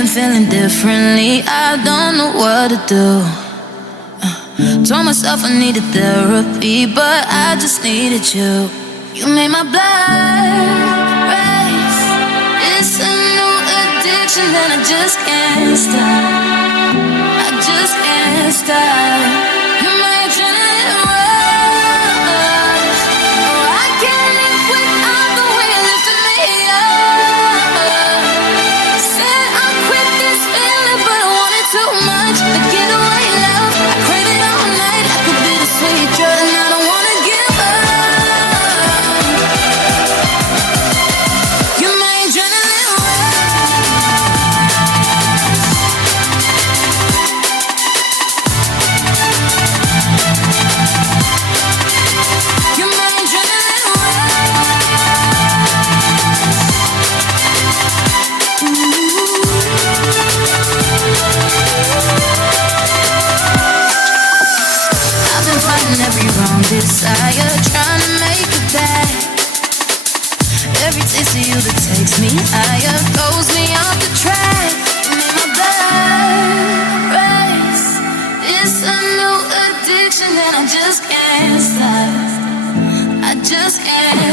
been feeling differently. I don't know what to do. Told myself I needed therapy, but I just needed you. You made my blood race. It's a new addiction and I just can't stop. I just can't stop. You're my adrenaline rush. Oh, I can't live without the way you're lifting me up. Said I'll quit this feeling, but I want it too much. The getaway love, I crave it all night. I could be the sweet drug, and I don't wanna give up. You're my adrenaline rush. You're my adrenaline I've been fighting every wrong desire, trying to make it back. Every taste of you that takes me higher throws me off the track. You make my blood race. It's a new addiction and I just can't stop. I just can't